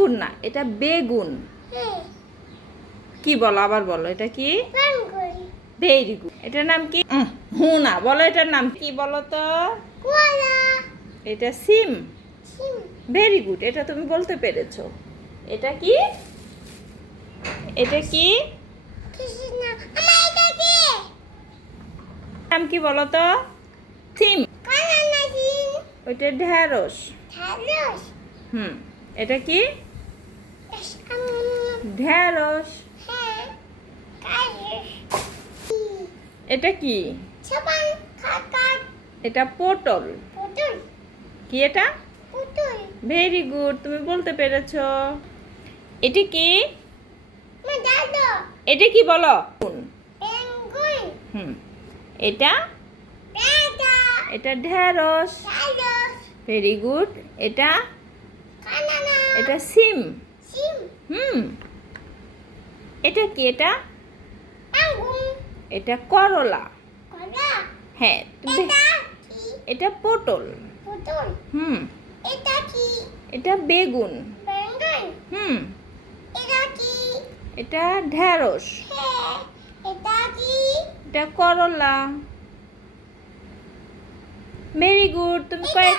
বেগুন না, এটা বেগুন। কি বলো, আবার বলো, এটা কি? Very good. এটার নাম কি? হুনা। বলো এটার নাম কি বলো তো? এটা সিম। ভেরি গুড, এটা তুমি বলতে পেরেছো। এটা কি? এটা কি নাম কি বলো তো? সিম। ওইটা ঢেঁড়স। এটা কি? ঢেঁড়স। এটা কি? এটা পটল। কি এটা? ভেরি গুড, তুমি বলতে পেরেছো। এটা কি? এটা কি বলো? এটা এটা ঢেঁড়স। Very good. এটা এটা সিম। এটা কি? এটা এটা করলা। হ্যাঁ, এটা পটল। এটা বেগুন। এটা ঢেঁড়স। এটা করলা। ভেরি গুড, তুমি কয়েক